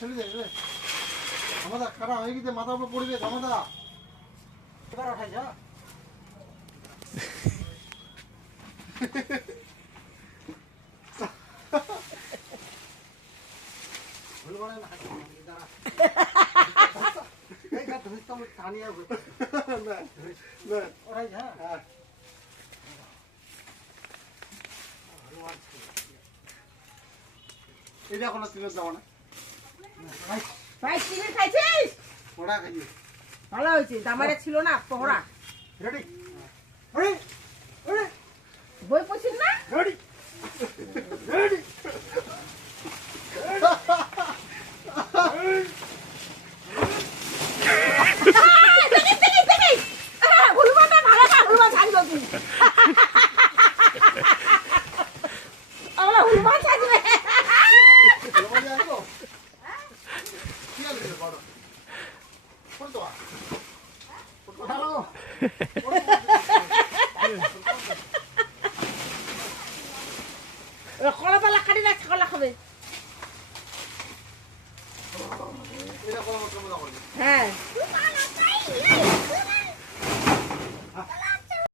ছেড়ে দে রে আমাদা কারা হয়ে গেছে মাথা উপর পড়বে আমাদা এবার ওঠাই যা ভুলবারে না দাঁড়া এই গা ধুই তো টানি আগে না না ওঠাই যা হ্যাঁ এটা কোনো সিরিয়াস দাও না ভাই চিকেন খাইছিস? ওড়া খাইয়ে ভালো হয়েছে, দামারে ছিল না পহড়া। রেডি রেডি রেডি বই পড়ছিস না? রেডি রেডি হুলুমানটা ভালো না, হুলুমান ছাড়লো তুই। আমরা হুলুমান ছাড়বে। লবণে আসবো কি আছে বড় কোন তো হ্যালো কলা পালা কাটি না, কলা খাবে। এটা কোন মত মত করবে হ্যাঁ